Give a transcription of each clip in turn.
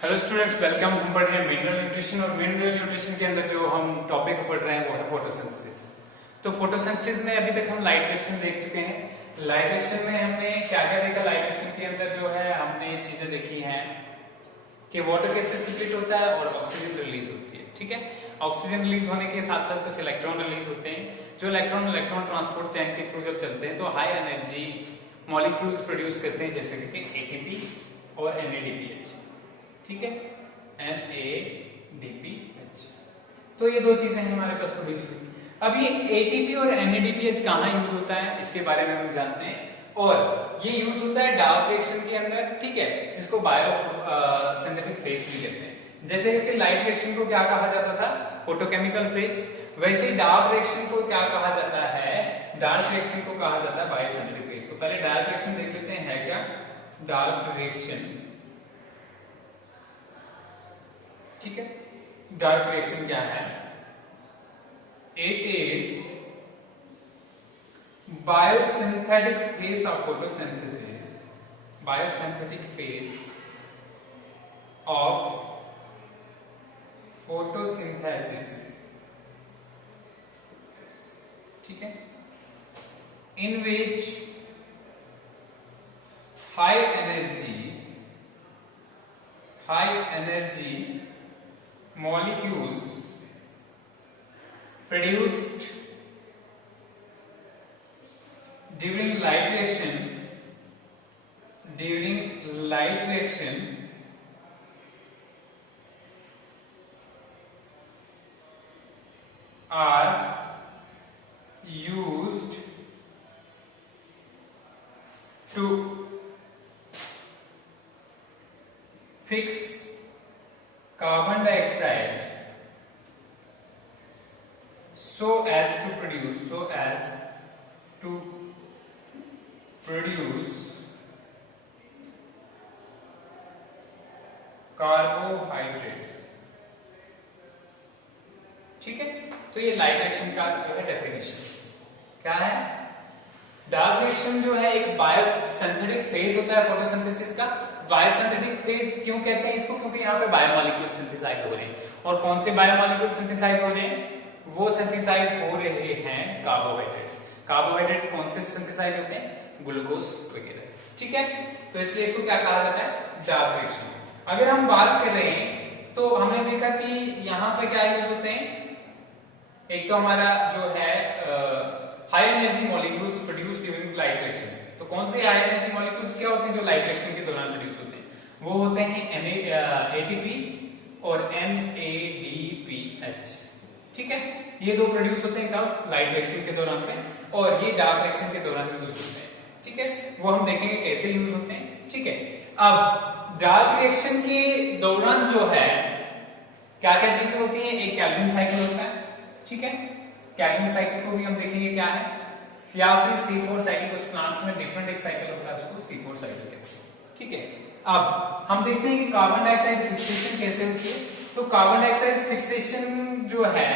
Hello students, welcome. हम पढ़ रहे हैं मिनरल न्यूट्रिशन और मिनरल न्यूट्रिशन के अंदर जो हम टॉपिक पढ़ रहे हैं वो है फोटोसिंथेसिस। तो फोटोसिंथेसिस में अभी तक हम लाइट रिएक्शन देख चुके हैं। लाइट रिएक्शन में हमने क्या क्या देखा? लाइट रिएक्शन के अंदर जो है हमने चीजें देखी हैं कि वाटर कैसे सीक्रेट होता है और ऑक्सीजन रिलीज होती है। ठीक है, ऑक्सीजन रिलीज होने के साथ साथ कुछ इलेक्ट्रॉन रिलीज होते हैं। जो इलेक्ट्रॉन ट्रांसपोर्ट चैन के थ्रू जब चलते हैं तो हाई एनर्जी मॉलिक्यूल्स प्रोड्यूस करते हैं, जैसे कि एटीपी और NADPH। ठीक है, NADPH। तो ये दो चीजें हमारे पास प्रोड्यूस हुई। अब ये ATP और NADPH कहाँ यूज होता है इसके बारे में हम जानते हैं, और ये यूज होता है डार्क रिएक्शन के अंदर। ठीक है, जिसको बायो सिंथेटिक फेज भी कहते हैं। जैसे कि लाइट रिएक्शन को क्या कहा जाता था? Photochemical phase. वैसे ही डार्क रिएक्शन को क्या कहा जाता है? डार्क रिएक्शन को कहा जाता है बायोसिंथेटिक फेज। तो पहले डार्क रिएक्शन देख लेते हैं, है क्या डार्क रिएक्शन। ठीक है, डार्क रिएक्शन क्या है? It is biosynthetic phase of photosynthesis, biosynthetic phase of photosynthesis. ठीक है, in which high energy molecules produced during light reaction are used to fix carbon dioxide so as to produce carbohydrates। ठीक है, तो ये light reaction का जो है definition क्या है? डार्क रिएक्शन जो है एक बायोसिंथेटिक फेज होता है फोटोसिंथेसिस का। बायोसिंथेटिक फेज क्यों कहते हैं इसको? क्योंकि यहाँ पे बायोमॉलिक्यूल सिंथेसाइज हो रहे हैं। और कौन से बायोमॉलिक्यूल सिंथेसाइज हो रहे हैं? वो सिंथेसाइज हो रहे हैं कार्बोहाइड्रेट्स। कार्बोहाइड्रेट्स कौन से सिंथेसाइज होते हैं? ग्लूकोज वगैरह। ठीक है, तो इसलिए इसको क्या कहा जाता है? Dark reaction. अगर हम बात कर रहे हैं तो हमने देखा कि यहाँ पे क्या यूज होते हैं। एक तो हमारा जो है high energy molecules produce during light reaction. तो कौन से हाई एनर्जी मॉलिक्यूल्स क्या होते हैं जो लाइट रिएक्शन के दौरान प्रोड्यूस होते हैं? वो होते हैं ATP और NADPH। ठीक है, ये दो प्रोड्यूस होते हैं कब? लाइट रिएक्शन के दौरान पे, और ये डार्क रिएक्शन के दौरान यूज होते हैं। ठीक है, वो हम देखेंगे कैसे यूज होते हैं। ठीक है, अब डार्क रिएक्शन के दौरान जो है क्या क्या चीजें होती हैं? एक कैल्विन साइकिल होता है। ठीक है, कैल्विन साइकिल को भी हम देखेंगे क्या है, या फिर C4 साइकिल। कुछ प्लांट्स में डिफरेंट एक साइकिल होता है, उसको C4 साइकिल कहते हैं। ठीक है, अब हम देखते हैं कि कार्बन डाइऑक्साइड फिक्सेशन कैसे होती है। तो कार्बन डाइऑक्साइड फिक्सेशन जो है,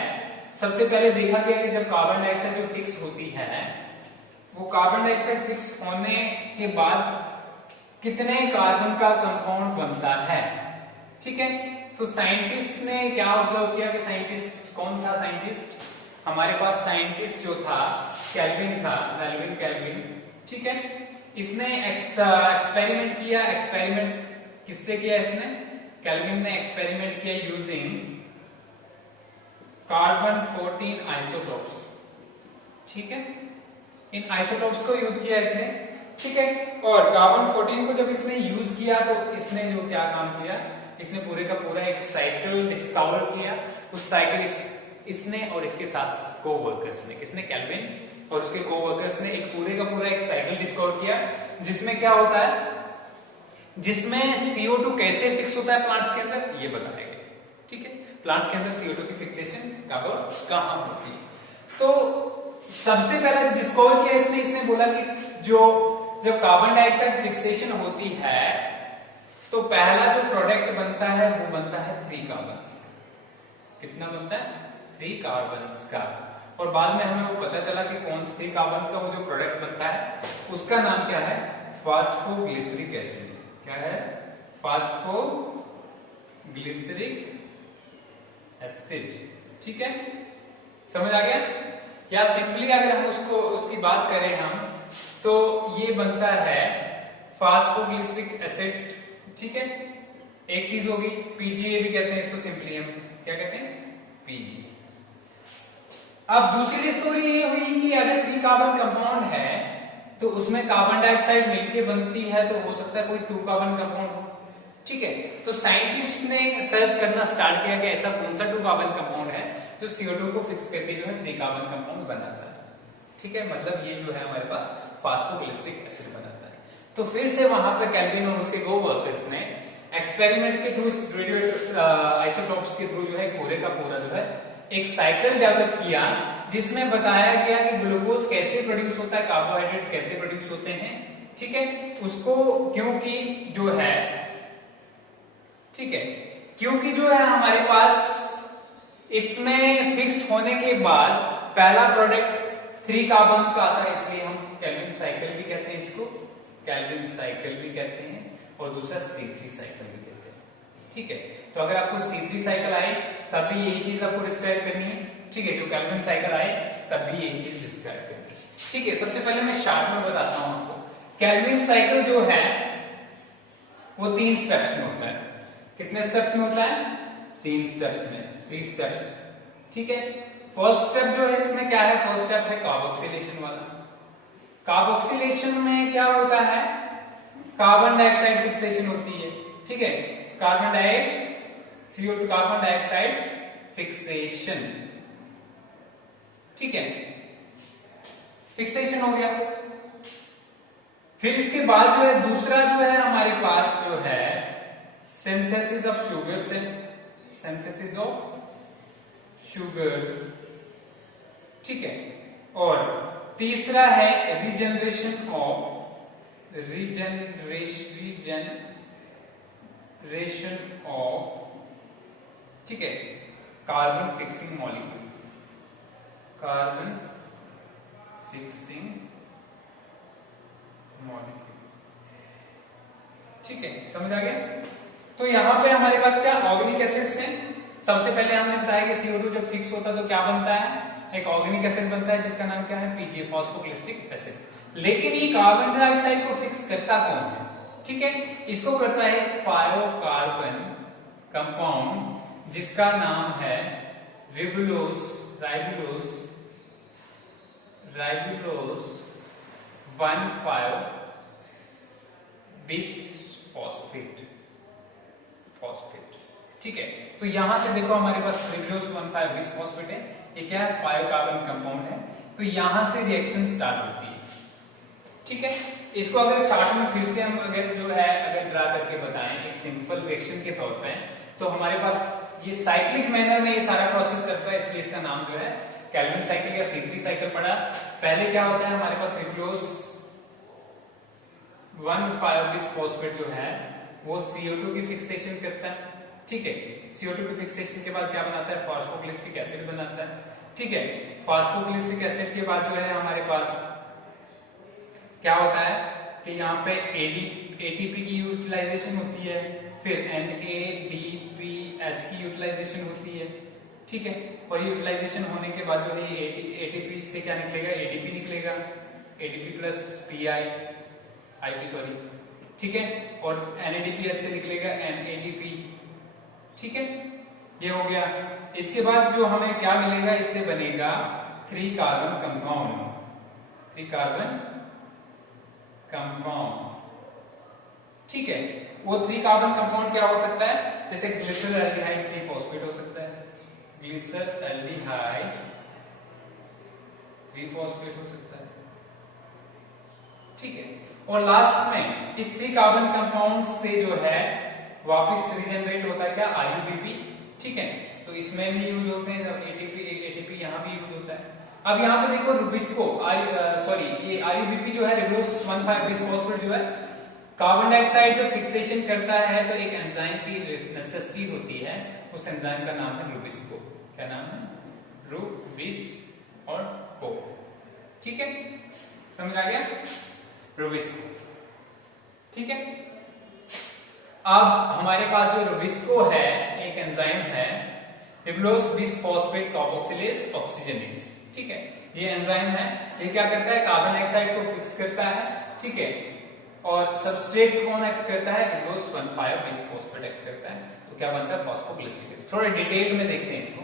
सबसे पहले देखा गया कि जब कार्बन डाइऑक्साइड जो फिक्स होती है, वो कार्बन डाइऑक्साइड फिक्स होने के बाद कितने कार्बन का कंपाउंड बनता है। ठीक है, तो साइंटिस्ट ने क्या ऑब्जर्व किया कि साइंटिस्ट कौन था? साइंटिस्ट हमारे पास साइंटिस्ट जो था कैल्विन था, मेल्विन कैल्विन। ठीक है, इसने एक्सपेरिमेंट किया। एक्सपेरिमेंट किससे किया इसने? कैल्विन ने एक्सपेरिमेंट किया यूजिंग कार्बन 14 आइसोटोप्स। ठीक है, इन आइसोटोप्स को यूज किया इसने। ठीक है, और कार्बन 14 को जब इसने यूज किया तो इसने जो क्या काम किया, इसने पूरे का पूरा एक साइकिल डिस्कवर किया। उस साइकिल इसने और इसके साथ कोवर्कर्स ने, किसने? कैल्विन और उसके कोवर्कर्स ने एक पूरे का पूरा एक साइकिल डिस्कवर किया, जिसमें क्या होता है, जिसमें CO2 कैसे फिक्स होता है प्लांट्स के अंदर, ये बताया गया। ठीक है, प्लांट्स के अंदर CO2 की फिक्सेशन कहां होती है। तो सबसे पहले डिस्कवर किया इसने बोला कि जब कार्बन डाइऑक्साइड फिक्सेशन होती है तो पहला जो प्रोडक्ट बनता है वो बनता है 3 कार्बन। कितना बनता है? 3 कार्बन का। और बाद में हमें वो पता चला कि कौन से कार्बन का वो जो प्रोडक्ट बनता है उसका नाम क्या है? Phosphoglyceric acid. क्या है? Phosphoglyceric glyceric acid. ठीक है, समझ आ गया? या सिंपली अगर हम उसकी बात करें हम, तो ये बनता है फास्फोग्लिसरिक एसिड। ठीक है, एक चीज होगी, पीजीए भी कहते हैं इसको, सिंपली हम क्या कहते हैं, पीजी। अब दूसरी डिस्कवरी ये हुई कि अगर 3 कार्बन कंपाउंड है तो उसमें कार्बन डाइऑक्साइड मिलकर बनती है, तो हो सकता है कोई 2 कार्बन कंपाउंड हो। ठीक है, तो साइंटिस्ट ने सर्च करना स्टार्ट किया कि ऐसा कौन सा 2 कार्बन कंपाउंड है जो CO2 को फिक्स करके जो है 3 कार्बन कंपाउंड बनाता है। ठीक है, मतलब ये जो है हमारे पास फास्फोग्लिसरिक एसिड बनाता है। तो फिर से वहां पे कैल्विन और उसके को वर्कर्स ने एक्सपेरिमेंट के थ्रू, आइसोटोप्स के थ्रू जो है पूरे का पूरा जो है एक साइकिल डेवलप किया, जिसमें बताया गया कि ग्लूकोज कैसे प्रोड्यूस होता है, कार्बोहाइड्रेट्स कैसे प्रोड्यूस होते हैं। ठीक है, उसको क्योंकि जो है, ठीक है, क्योंकि जो है हमारे पास इसमें फिक्स होने के बाद पहला प्रोडक्ट 3 कार्बन्स का आता है, इसलिए हम कैल्विन साइकिल भी कहते हैं इसको, कैल्विन साइकिल भी कहते हैं, और दूसरा C3 साइकिल भी कहते हैं। ठीक है, तो अगर आपको C3 साइकिल आए तब भी यही चीज आपको डिस्क्राइब करनी है। ठीक है, जो कैल्विन साइकिल आए तब भी यही चीज डिस्क्राइब करनी है। ठीक है, सबसे पहले मैं शॉर्ट में बताता हूं आपको। कैल्विन साइकिल जो है वो 3 स्टेप्स में होता है। कितने स्टेप्स में होता है? 3 स्टेप्स में, 3 स्टेप्स। ठीक है, फर्स्ट स्टेप जो है इसमें क्या है? फर्स्ट स्टेप है कार्बोक्सिलेशन वाला। कार्बोक्सिलेशन में क्या होता है? कार्बन डाइऑक्साइड फिक्सेशन होती है। ठीक है, CO2 कार्बन डाइऑक्साइड फिक्सेशन। ठीक है, फिक्सेशन हो गया। फिर इसके बाद जो है दूसरा जो है हमारे पास जो है सिंथेसिस ऑफ शुगर से, सिंथेसिस ऑफ शुगर्स। ठीक है, और तीसरा है रीजनरेशन ऑफ ठीक है, carbon fixing molecule, carbon fixing molecule. ठीक है, समझ आ गया? तो यहां पे हमारे पास क्या ऑर्गेनिक एसिड्स हैं। सबसे पहले हमने बताया कि CO2 जब फिक्स होता है तो क्या बनता है? एक ऑर्गेनिक एसिड बनता है जिसका नाम क्या है? PGA, phosphoglyceric acid. लेकिन ये कार्बन डाइऑक्साइड को फिक्स करता कौन है? ठीक है, इसको करता है फायोकार्बन कंपाउंड जिसका नाम है रिबुलोज 1,5 बिसफॉस्फेट। ठीक है, तो यहां से देखो हमारे पास रिबुलोज 1,5 बिसफॉस्फेट है। ये क्या है? फायोकार्बन कंपाउंड है। तो यहां से रिएक्शन स्टार्ट होती है। ठीक है, इसको अगर शॉर्ट में फिर से हम अगर जो है अगर ड्रा करके बताएं एक सिंपल रिएक्शन के तौर पे, तो हमारे पास ये साइक्लिक मैनर में ये सारा प्रोसेस चलता है, इसलिए इसका नाम जो है कैल्विन साइकिल या C3 साइकिल पड़ा। पहले क्या होता है हमारे पास रिबुलोज 1,5 बिसफॉस्फेट जो है वो CO2 की फिक्सेशन करता है। ठीक है, CO2 की फिक्सेशन के बाद क्या बनाता है? फॉस्फोग्लिसरिक एसिड बनाता है। ठीक है, फॉस्फोग्लिसरिक एसिड के बाद जो है हमारे पास क्या होता है कि यहाँ पे ATP की यूटिलाइजेशन होती है, फिर NADPH की यूटिलाइजेशन होती है। ठीक है, और यूटिलाइजेशन होने के बाद जो है ये ATP से क्या निकलेगा? ADP निकलेगा, ADP प्लस IP सॉरी। ठीक है, और NADPH से निकलेगा NADP। ठीक है, ये हो गया। इसके बाद जो हमें क्या मिलेगा? इससे बनेगा 3 कार्बन कंपाउंड, 3 कार्बन कंपाउंड। ठीक है, वो 3 कार्बन कंपाउंड क्या हो सकता है? जैसे ग्लिसरल्डिहाइड 3 फॉस्फेट हो सकता है, ग्लिसरल्डिहाइड 3 फॉस्फेट हो सकता है। ठीक है, और लास्ट में इस 3 कार्बन कंपाउंड से जो है वापस रिजनरेट होता है क्या? RUBP। ठीक है, तो इसमें भी यूज होते हैं, ATP यहां भी यूज होता है। अब यहाँ पे देखो रुबिस्को ये RUBP जो है रिबुलोज 1,5 बिसफॉस्फेट जो है कार्बन डाइऑक्साइड जो फिक्सेशन करता है, तो एक एंजाइम की नेसेसिटी होती है, उस एंजाइम का नाम है रुबिस्को। क्या नाम है? रुबिस और को। ठीक है, समझ आ गया? रुबिस्को। ठीक है, अब हमारे पास जो रुबिस्को है एक एंजाइम है, रिबुलोस बिसफॉस्फेट कार्बोक्सिलेज ऑक्सीजनेज, ठीक है। ये एंजाइम है, ये क्या करता है, कार्बन डाइऑक्साइड को फिक्स करता है, ठीक है, और सबस्ट्रेट कौन एक्ट करता है, रिबुलोस 1,5 बिसफॉस्फेट एक्ट करता है, तो क्या बनता है, फॉस्फोग्लिसरिक एसिड। थोड़ा डिटेल में देखते हैं इसको,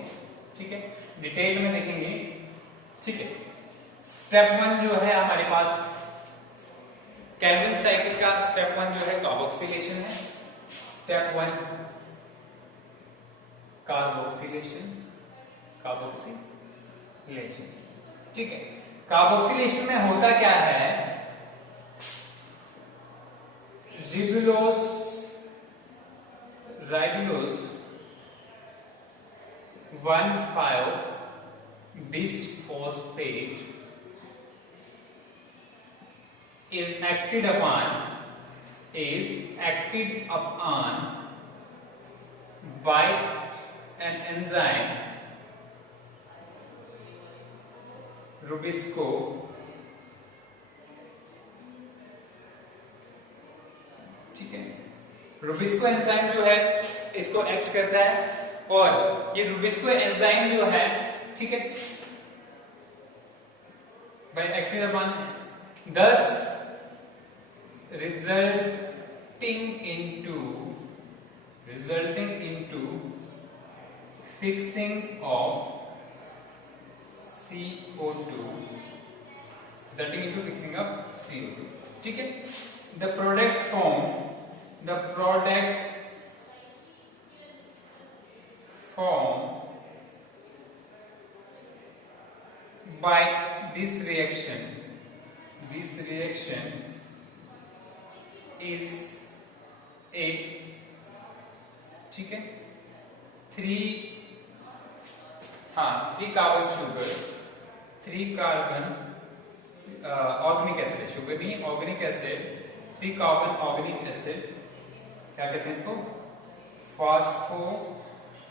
ठीक है, डिटेल में देखेंगे, ठीक है। स्टेप 1 जो है हमारे पास केल्विन साइकिल का स्टेप 1 जो है कार्बोक्सिलेशन है। स्टेप 1 कार्बोक्सिलेशन, कार्बोक्सिलेशन, ठीक है। कार्बोक्सिलेशन में होता क्या है, रिबुलोस राइबुलोस 1,5 bisphosphate is acted upon by an enzyme Rubisco, ठीक है। रुबिस्को एंजाइम जो है इसको एक्ट करता है, और ये रुबिस्को एंजाइम जो है, ठीक है, by acted upon, thus resulting into fixing of CO2, ठीक है। The product formed by this reaction is a, ठीक है, 3 carbon sugar, 3 carbon organic acid है, शुगर नहीं, organic acid, 3 carbon organic acid, क्या कहते हैं इसको,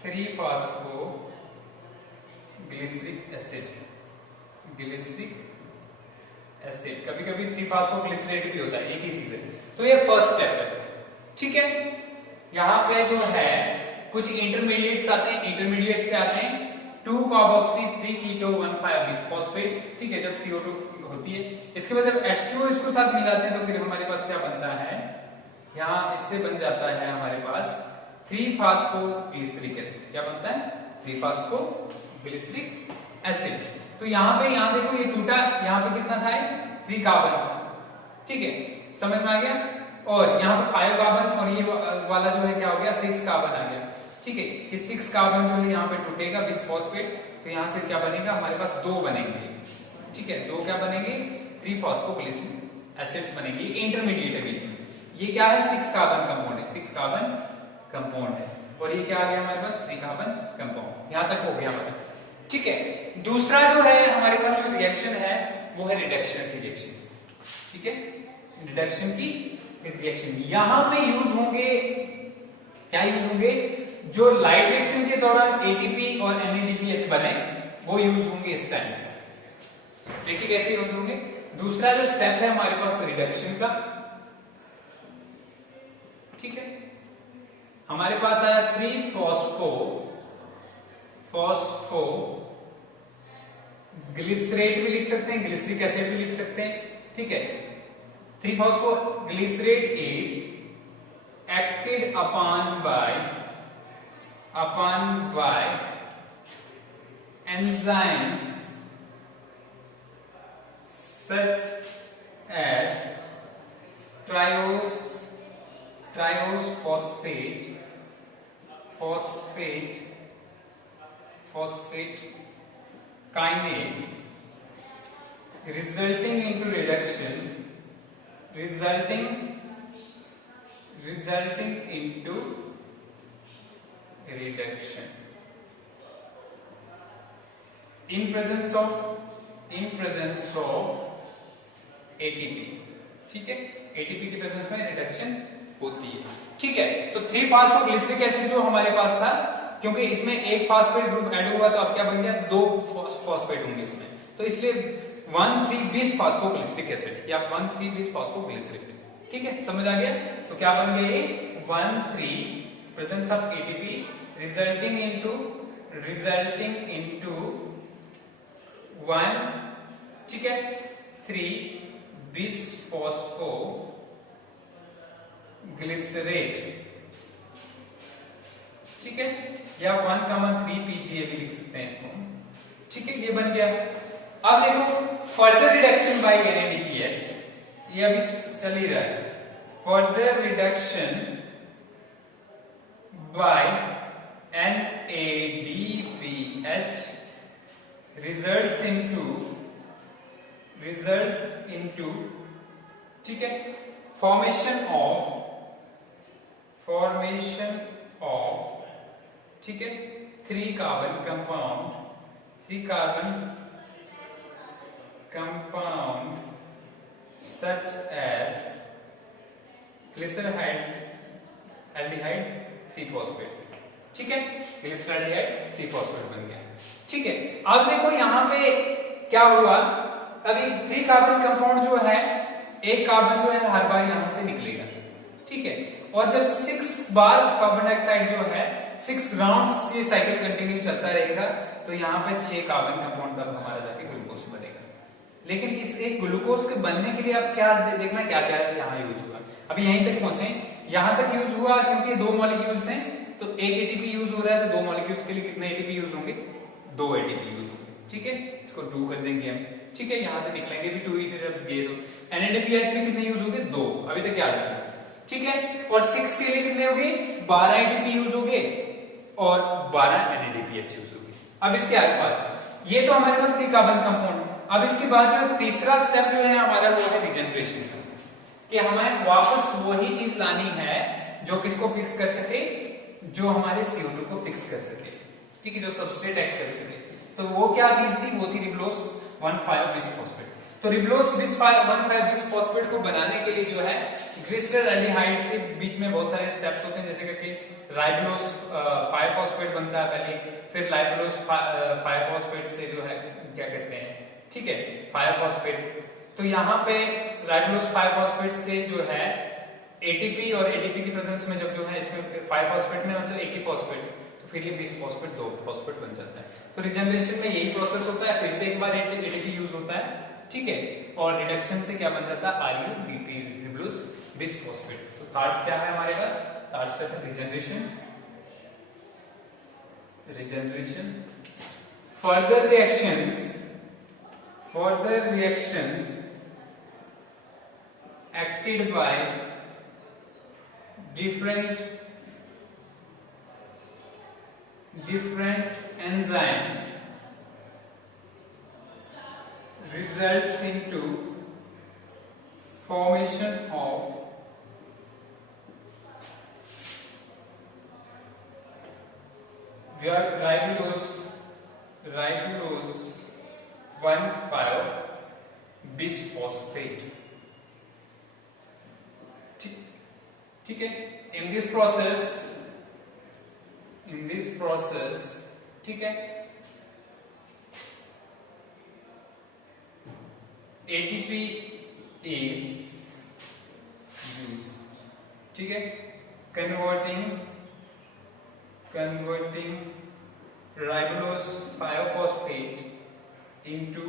3 फास्फो ग्लिसरिक एसिड, कभी कभी 3 फास्फोग्लिसरेट भी होता है, एक ही चीज है। तो ये फर्स्ट स्टेप है, ठीक है। यहां पे जो है कुछ इंटरमीडिएट्स आते हैं, इंटरमीडिएट्स क्या आते हैं, 2 कार्बोक्सी 3 कीटो 1,5 बिसफॉस्फेट, ठीक है, जब CO2 होती है। इसके बाद जब H2O इसको साथ मिलाते हैं तो फिर हमारे पास क्या बनता है, यहां इससे बन जाता है हमारे पास 3 फास्फोग्लिसरिक एसिड, क्या बनता है, 3 फास्फोग्लिसरिक एसिड। तो यहां देखो ये टूटा, यहां पे कितना था, 3 कार्बन था, ठीक है, समझ में आ गया। और यहाँ पे 5 कार्बन और ये वाला जो है क्या हो गया, 6 कार्बन आ गया, ठीक है। ये 6 कार्बन जो है यहाँ पे टूटेगा बिसफॉस्फेट, तो यहाँ से क्या बनेगा, हमारे पास 2 बनेंगे, ठीक है, 2 क्या बनेंगे, 3 फास्फोग्लिसरिक एसिड्स बनेंगे। ये इंटरमीडिएट है बीच में, ये क्या है, 6 कार्बन कंपाउंड है, 6 कार्बन कंपाउंड है, और ये क्या आ गया हमारे पास, 3 कार्बन कंपाउंड। यहां तक हो गया हमारे, ठीक है। दूसरा जो है हमारे पास जो रिएक्शन है वो है रिडक्शन की रिएक्शन, ठीक है, रिडक्शन की रिएक्शन। यहां पे यूज होंगे, क्या यूज होंगे, जो लाइट रिएक्शन के दौरान ATP और NADPH बने वो यूज होंगे इस टाइम। देखिए कैसे यूज होंगे। दूसरा जो स्टेप है हमारे पास रिडक्शन का, ठीक है, हमारे पास आया 3 फॉस्फो ग्लिसरेट भी लिख सकते हैं, ग्लिसरिक एसिड भी लिख सकते हैं, ठीक है। 3 phosphoglycerate is acted upon bye enzymes such as triose phosphate kinase, resulting into reduction in presence of ATP, ठीक है, ATP की प्रेजेंस में रिडक्शन होती है, ठीक है। तो 3 फास्फोग्लिसरिक एसिड जो हमारे पास था, क्योंकि इसमें एक फास्फेट ग्रुप ऐड हुआ तो अब क्या बन गया, 2 फॉस्फेट होंगे इसमें, तो इसलिए 1,3 बिस फास्फोग्लिसरिक एसिड या 1,3 बिस फास्फोग्लिसरिक, ठीक है, समझ आ गया। तो क्या बन गया, ये 1,3 presence of ATP resulting into 1, ठीक है, 3 बिसफॉस्फोग्लिसरेट, ठीक है, या 1,3 PGA भी लिख सकते हैं इसको, ठीक है, ये बन गया। अब देखो फर्दर रिडक्शन बाय NADPH, ये अभी चल ही रहा है, further reduction by NADPH results into, ठीक है, formation of, ठीक है, 3 carbon compound such as glyceraldehyde 3-phosphate, ठीक है, glyceraldehyde 3-phosphate बन गया, ठीक है। अब देखो यहां पे क्या हुआ, अभी 3 कार्बन कंपाउंड जो है, एक कार्बन जो है हर बार यहां से निकलेगा, ठीक है, और जब 6 बार कार्बन डाइऑक्साइड जो है 6 राउंड ये साइकिल कंटिन्यू चलता रहेगा, तो यहाँ पे 6 कार्बन कंपाउंड तब हमारा जाके ग्लूकोज बनेगा। लेकिन इस एक ग्लूकोज के बनने के लिए अब क्या देखना, क्या क्या यहाँ यूज हुआ। अभी यहीं तक पहुंचे, यहां तक यूज हुआ क्योंकि 2 मॉलिक्यूल्स हैं, तो एक ATP यूज हो रहा है, तो 2 मॉलिक्यूल्स के लिए कितने ATP यूज होंगे, 2 ATP यूज होंगे, ठीक है, इसको 2 कर देंगे हम, ठीक है, यहां से निकलेंगे भी 2 ही, फिर अब ये 2 NADPH में कितने यूज होंगे, 2, अभी तक याद रखना, ठीक है, और 6 के लिए कितने होंगे, 12 ATP यूज होंगे और 12 NADPH यूज होंगे। अब इसके आगे बात, ये तो हमारे पास 3 कार्बन कंपाउंड। अब इसके बाद जो तीसरा स्टेप जो है हमारा, वो है रिजनरेशन, कि हमें वापस वही चीज लानी है जो किसको फिक्स कर सके, जो हमारे CO2 को फिक्स कर सके, ठीक है, जो सबस्ट्रेट एक्ट कर सके। तो वो क्या चीज थी, वो थी रिब्लोस 1,5-बिसफॉस्फेट। तो रिब्लोस 1,5-बिसफॉस्फेट को बनाने के लिए जो है ग्लिसरैल्डिहाइड से बीच में बहुत सारे स्टेप्स होते हैं, जैसे करके राइबोलोस 5-फॉस्फेट बनता है पहले, फिर लाइबोलोस 5-फॉस्फेट से जो है क्या कहते हैं, ठीक है, 5-फॉस्फेट। तो यहाँ पे राइबोलोस 5-फॉस्फेट से जो है ATP और ADP की प्रेजेंस में जब जो है इसमें 5-फॉस्फेट में मतलब एक ही फॉस्फेट, तो फिर ये 20-फॉस्फेट 2-फॉस्फेट बन जाता है। तो रिजनरेशन में यही प्रोसेस होता है, फिर से एक बार ATP यूज होता है, ठीक है, और रिडक्शन से क्या बन जाता है, RUBP, रिब्लोस बिसफॉस्फेट। तो थर्ड क्या है हमारे पास, थर्ड स्टेप है regeneration. Further reactions acted by different enzymes results into formation of ribulose 1,5-bisphosphate, ठीक है। in this process, ठीक है, ATP is used, ठीक है, converting ribulose 5-phosphate into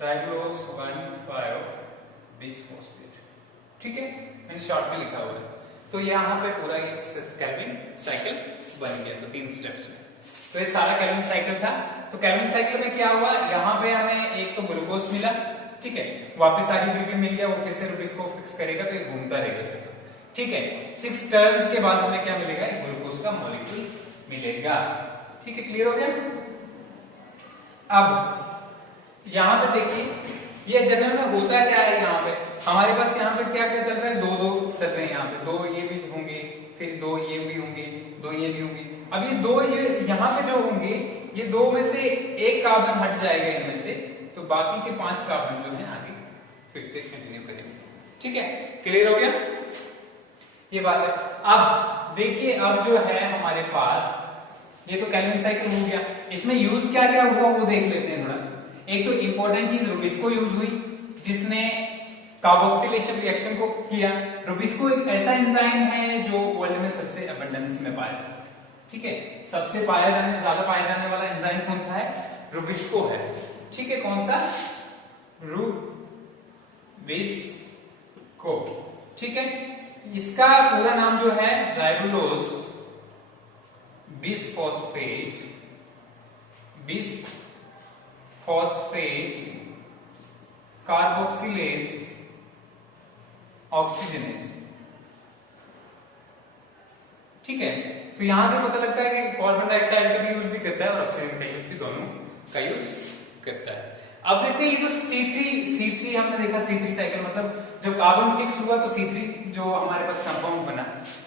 ribulose 1,5-bisphosphate, ठीक है, मैंने शॉर्ट में लिखा हुआ है। तो यहाँ पे पूरा एक कैल्विन साइकिल बन गया, तो 3 स्टेप्स में। तो ये सारा कैल्विन साइकिल था। तो कैल्विन साइकिल में क्या हुआ, यहाँ पे हमें एक तो ग्लूकोज मिला, ठीक है, वापस RUBP मिल गया, वो फिर से रूबीस को फिक्स करेगा, तो ये घूमता रहेगा साइकिल, ठीक है। 6 टर्न्स के बाद हमें क्या मिलेगा, ग्लूकोज का मॉलिक्यूल मिलेगा, ठीक है, क्लियर हो गया। अब यहाँ पे देखिए, ये जनरल में होता क्या है, यहाँ पे हमारे पास यहाँ पे क्या क्या चल रहा है, 2-2 चल रहे हैं, यहाँ पे 2 ये भी होंगे, फिर 2 ये भी होंगे, 2 ये भी होंगे। अब ये 2 ये यहाँ पे जो होंगे, ये 2 में से एक कार्बन हट जाएगा इनमें से, तो बाकी के 5 कार्बन जो है आगे फिर से कंटिन्यू करेंगे, ठीक है, क्लियर हो गया, ये बात है। अब देखिए, अब जो है हमारे पास ये तो कैल्विन साइकिल हो गया, इसमें यूज क्या क्या हुआ वो देख लेते हैं थोड़ा। एक तो इंपॉर्टेंट चीज रूबिस्को यूज हुई, जिसने कार्बोक्सिलेशन रिएक्शन को किया। रूबिस्को एक ऐसा एंजाइम है जो वर्ल्ड सबसे अबंडेंस में पाया जाता है। ठीक है, सबसे ज्यादा पाया जाने वाला एंजाइम कौन सा है? रुबिस्को है। ठीक है, कौन सा? रुबिस्को। ठीक है, इसका पूरा नाम जो है राइबोलोज बिसफॉस्फेट कार्बोक्सिलेज ऑक्सीजनेज। ठीक है, तो यहां से पता लगता है कि कार्बन डाइऑक्साइड का भी यूज भी करता है और ऑक्सीजन का यूज भी, दोनों का यूज करता है। अब देखते हैं ये जो C3 हमने देखा, C3 साइकिल मतलब जब कार्बन फिक्स हुआ तो C3 जो हमारे पास कंपाउंड बना।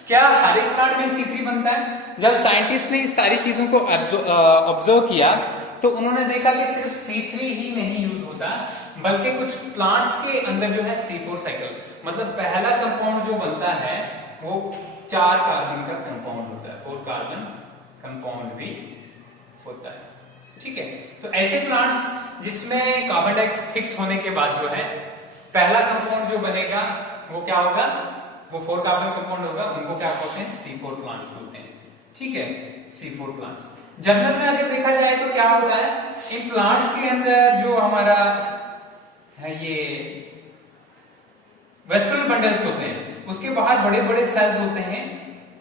क्या हर एक प्लांट में C3 बनता है? जब साइंटिस्ट ने इस सारी चीजों को ऑब्जर्व किया तो उन्होंने देखा कि सिर्फ C3 ही नहीं यूज होता, बल्कि कुछ प्लांट्स के अंदर जो है C4 साइकिल, मतलब पहला कंपाउंड जो बनता है वो 4 कार्बन का कंपाउंड होता है, 4 कार्बन कंपाउंड भी होता है। ठीक है, तो ऐसे प्लांट्स जिसमें कार्बन डाइऑक्साइड फिक्स होने के बाद जो है पहला कंपाउंड जो बनेगा वो क्या होगा? वो 4 कार्बन कंपाउंड होगा, उनको क्या बोलते हैं? C4 प्लांट्स बोलते हैं। ठीक है, C4 प्लांट्स। जनरल में अगर देखा जाए तो क्या होता है, इन प्लांट्स के अंदर जो हमारा है ये वेस्कुलर बंडल्स होते हैं, उसके बाहर बड़े बड़े सेल्स होते हैं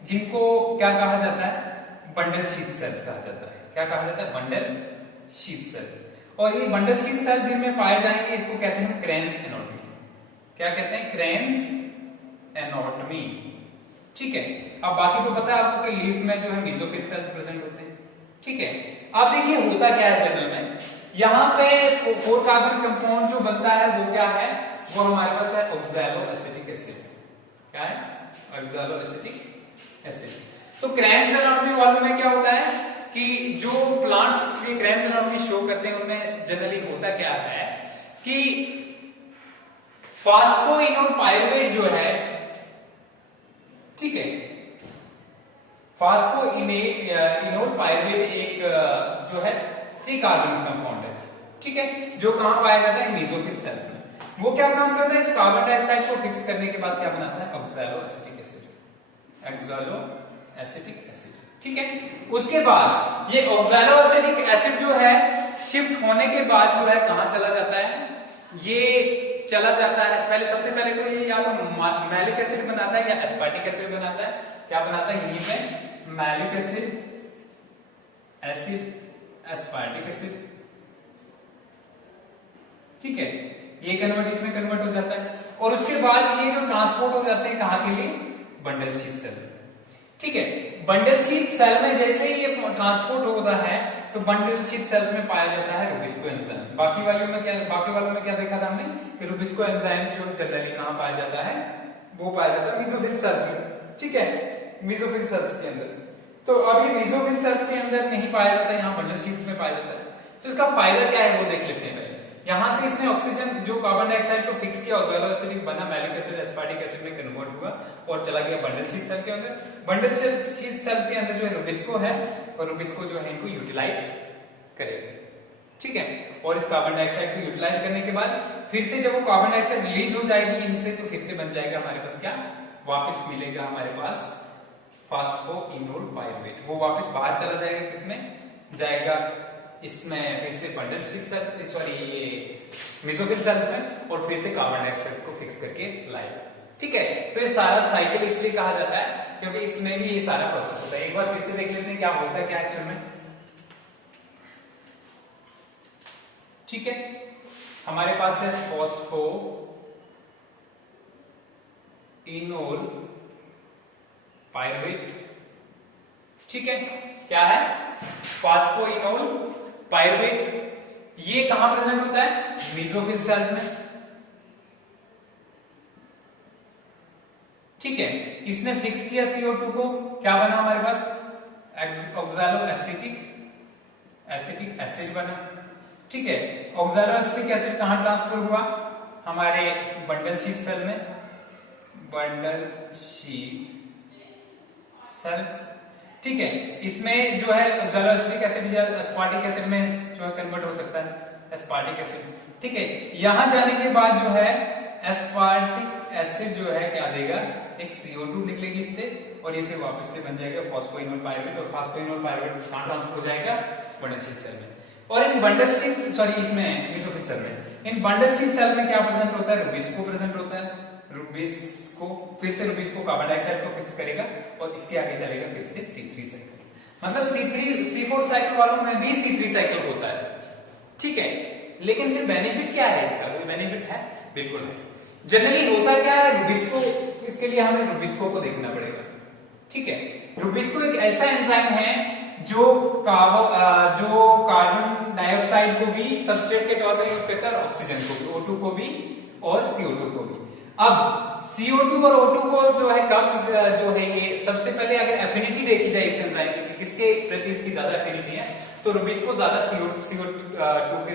जिनको क्या कहा जाता है? बंडल शीथ सेल्स कहा जाता है। क्या कहा जाता है? Bundle sheath sales. और ये बंडल शीथ सेल्स जिनमें पाए जाएंगे इसको कहते हैं क्रेन्स एनाटॉमी। क्या कहते हैं? Cranes anatomy. ठीक है, अब बाकी तो पता है आपको कि लीफ में जो है मेसोफिल सेल्स प्रेजेंट होते हैं। ठीक है, अब देखिए होता क्या है जनरल में, यहां पे 4 कार्बन कंपाउंड जो बनता है वो क्या है? वो हमारे पास है ऑक्सैलो एसिटिक एसिड। क्या है? Oxaloacetic acid. तो क्रेन्स एनाटॉमी वालों में क्या होता है कि जो प्लांट्स के क्रेन्स एनाटॉमी शो करते हैं उनमें जनरली होता क्या है कि फास्फोइनोल पायरुवेट जो है, ठीक है, फास्फोइनोल पायरुवेट एक जो है 3 कार्बन कंपाउंड है। ठीक है, जो कहां पाया जाता है? मेसोफिल सेल्स में। वो क्या काम करता है? इस कार्बन डाइऑक्साइड को फिक्स करने के बाद क्या बनाता है? Oxaloacetic acid. Oxalo acetic acid. ठीक है, उसके बाद ये ऑक्सैलो एसिटिक एसिड जो है शिफ्ट होने के बाद जो है कहां चला जाता है? ये चला जाता है सबसे पहले तो ये या तो मैलिक एसिड बनाता है या एस्पार्टिक एसिड बनाता है। क्या बनाता है? यहीं पे मैलिक एसिड, एस्पार्टिक एसिड। ठीक है, ये कन्वर्ट इसमें कन्वर्ट हो जाता है और उसके बाद ये जो ट्रांसपोर्ट हो जाते हैं कहां के लिए? Bundle sheath cell. ठीक है, बंडल शीथ सेल में जैसे ही ये ट्रांसपोर्ट होता है तो बंडल शीथ सेल्स में पाया जाता है रुबिस्को एंजाइम। बाकी वालों में क्या देखा था हमने कि रुबिस्को एंजाइम जो जनरली कहां पाया जाता है? वो पाया जाता है मेसोफिल सेल्स में। ठीक है, मेसोफिल सेल्स के अंदर। तो अब ये मेसोफिल सेल्स के अंदर नहीं पाया जाता, यहाँ बंडल शीथ में पाया जाता है। तो इसका फायदा क्या है वो देख लेते हैं पहले। यहां से इसने ऑक्सीजन जो कार्बन डाइऑक्साइड को फिक्स किया, ऑक्सैलो एसिड बना, मैलिक एसिड एस्पार्टिक एसिड में कन्वर्ट हुआ और चला गया बंडल शीथ सेल के अंदर। बंडल शीथ सेल के अंदर जो है रुबिस्को है और रुबिस्को जो है इनको यूटिलाइज करेगा। ठीक है, और इस कार्बन डाइऑक्साइड को यूटिलाइज करने के बाद फिर से जब वो कार्बन डाइऑक्साइड रिलीज हो जाएगी इनसे तो फिर से बन जाएगा हमारे पास क्या? वापस मिलेगा हमारे पास फास्फोइनोल पायरुवेट। वो वापस बाहर चला जाएगा, किसमें जाएगा? इसमें फिर से बंडल शीथ सेल ये मेसोफिल सेल्स में और फिर से कार्बन डाइऑक्साइड को फिक्स करके लाएगा। ठीक है, तो ये सारा साइकिल इसलिए कहा जाता है क्योंकि इसमें भी ये सारा प्रोसेस होता है। एक बार फिर से देख लेते हैं क्या होता है क्या एक्चुअल में। ठीक है, हमारे पास है फॉस्फोइनोल पायरुवेट। ठीक है, क्या है? Phosphoenol pyruvate. ये कहां प्रेजेंट होता है? मेसोफिल सेल्स में। ठीक है, इसने फिक्स किया CO2 को, क्या बना हमारे पास? ऑक्सैलो एसिटिक एसिड बना। ठीक है, ऑक्सैलो एसिटिक एसिड कहां ट्रांसफर हुआ? हमारे बंडल शीथ सेल में। Bundle sheath cell. ठीक है, इसमें जो है oxaloacetic acid aspartic acid में जो है कन्वर्ट हो सकता है, एस्पार्टिक एसिड। ठीक है, यहां जाने के बाद जो है एस्पार्टिक एसिड जो है क्या देगा? एक CO2 निकलेगी इससे, और ये फिर वापस से बन जाएगा फॉस्फोइनोल पायरुवेट, और फॉस्फोइनोल पायरुवेट कहां ट्रांसफर हो जाएगा, बंडल सेल में। और इन बंडल सेल सॉरी इसमें मेसोफिल सेल में, इन बंडल सेल में क्या प्रेजेंट होता है, रुबिस्को प्रेजेंट होता है। रुबिस्को फिर से रुबिस्को कार्बन डाइऑक्साइड को फिक्स करेगा और इसके आगे चलेगा फिर से C3 साइकिल। मतलब C4 साइकिल वालों में भी C3 साइकिल होता है, ठीक है। लेकिन फिर बेनिफिट क्या है इसका, कोई बेनिफिट है? बिल्कुल है। जनरली होता क्या है, रुबिस्को, इसके लिए हमें रुबिस्को को देखना पड़ेगा, ठीक है। रुबिस्को एक ऐसा एंजाइम है जो कार्बन डाइऑक्साइड को भी सबस्ट्रेट के तौर पर यूज करता है, और ऑक्सीजन को भी, O2 को भी और CO2 को भी। अब CO2 और O2 को जो है कब जो है ये सबसे पहले अगर एफिनिटी देखी जाए इस एंजाइम की, किसके प्रति इसकी ज्यादा एफिनिटी है, तो रुबिस्को ज्यादा CO2 के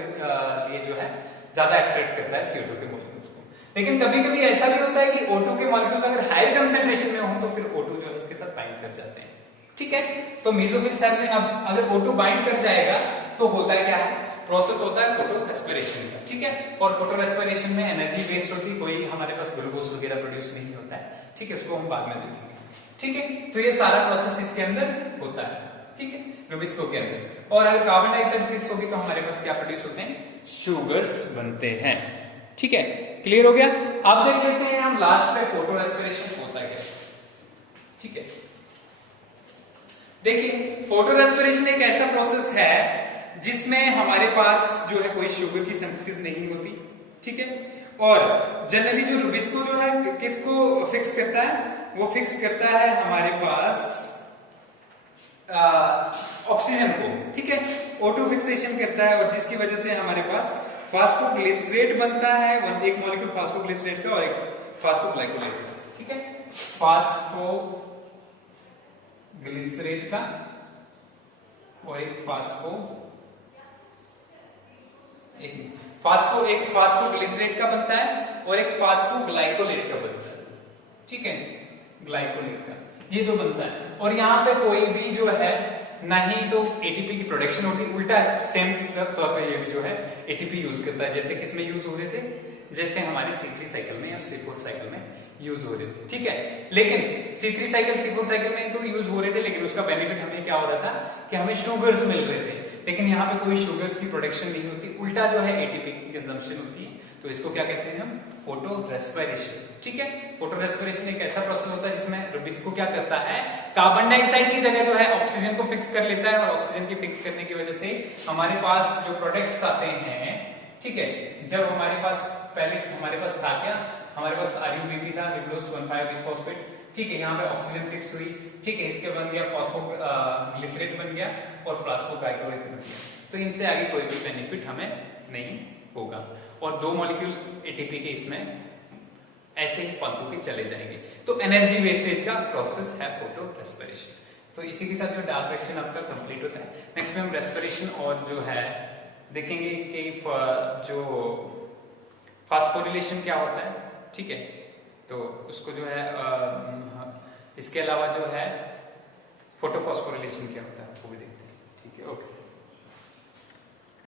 लिए जो है ज्यादा अट्रैक्ट करता है CO2 के मॉलिक्यूल्स को। लेकिन कभी कभी ऐसा भी होता है कि O2 के मॉलिक्यूल्स अगर हाई कंसेंट्रेशन में हो तो फिर O2 जो है इसके साथ बाइंड कर जाते हैं, ठीक है। तो मेसोफिल सेल में अब अगर O2 बाइंड कर जाएगा तो होता है क्या है, प्रोसेस होता है फोटो रेस्पिरेशन का, ठीक है। और फोटो रेस्पिरेशन में एनर्जी वेस्ट होती है, कोई हमारे पास ग्लूकोज वगैरह प्रोड्यूस नहीं होता है, ठीक है। उसको हम बाद में देखेंगे, ठीक है। तो ये सारा प्रोसेस इसके अंदर होता है, ठीक है, रुबिस्को के अंदर। और अगर कार्बन डाइऑक्साइड फिक्स होगी तो हमारे पास क्या प्रोड्यूस होते हैं, शुगर्स बनते हैं, ठीक है। क्लियर हो गया। अब देख लेते हैं हम लास्ट पे फोटो रेस्पिरेशन होता है क्या, ठीक है। देखिए फोटो रेस्पिरेशन एक ऐसा प्रोसेस है जिसमें हमारे पास जो है कोई शुगर की सिंथेसिस नहीं होती, ठीक है। और जनरली जो रुबिस्को जो है किसको फिक्स करता है, वो फिक्स करता है हमारे पास ऑक्सीजन को, ठीक है। O2 फिक्सेशन करता है, और जिसकी वजह से हमारे पास फास्फोग्लिसरेट बनता है, एक मॉलिक्यूल फास्फोग्लिसरेट का और एक फास्फोग्लाइकोलेट का, ठीक है। फास्फोग्लिसरेट का और एक फास्फोग्लिसरेट का बनता है और एक फास्फोग्लाइकोलेट का बनता है, ठीक है, ग्लाइकोलेट का, ये दो बनता है। और यहाँ पे कोई भी जो है ना ही तो एटीपी की प्रोडक्शन होती, उल्टा सेम तौर पे ये भी जो है एटीपी यूज करता है, जैसे किसमें यूज हो रहे थे, जैसे हमारे C3 साइकिल में या C4 साइकिल में यूज हो रहे थे, ठीक है। लेकिन C3 साइकिल C4 साइकिल में तो यूज हो रहे थे, लेकिन उसका बेनिफिट हमें क्या हो रहा था कि हमें शुगर्स मिल रहे थे, लेकिन यहाँ पे कोई शुगर्स की प्रोडक्शन नहीं होती, उल्टा जो है एटीपी की कंजम्पशन होती है। तो इसको क्या कहते हैं हम, फोटो रेस्पिरेशन, ठीक है। फोटो रेस्पिरेशन एक ऐसा प्रोसेस होता है जिसमें रुबिस्को क्या करता है, कार्बन डाइऑक्साइड की जगह जो है ऑक्सीजन को फिक्स कर लेता है, और ऑक्सीजन की फिक्स करने की वजह से हमारे पास जो प्रोडक्ट्स आते हैं, ठीक है। जब हमारे पास पहले हमारे पास था क्या, हमारे पास RUBP था, रिबुलोस 1,5-बिसफॉस्फेट, ठीक है। यहाँ पे ऑक्सीजन फिक्स हुई, ठीक है, इसके बन गया फॉस्फोग्लिसरेट बन गया और फ्लास्फोग्लाइकोलेट बन गया। तो इनसे आगे कोई भी बेनिफिट हमें नहीं होगा, और दो मॉलिक्यूल एटीपी के इसमें ऐसे ही फालतू के चले जाएंगे। तो एनर्जी वेस्टेज का प्रोसेस है फोटो रेस्पिरेशन। तो इसी के साथ जो डार्क रिएक्शन आपका कंप्लीट होता है। नेक्स्ट में हम रेस्पिरेशन और जो है देखेंगे कि जो फास्फोरिलेशन क्या होता है, ठीक है। तो उसको जो है इसके अलावा जो है फोटोफॉस्फोरिलेशन क्या होता है वो भी देखते हैं, ठीक है। ओके।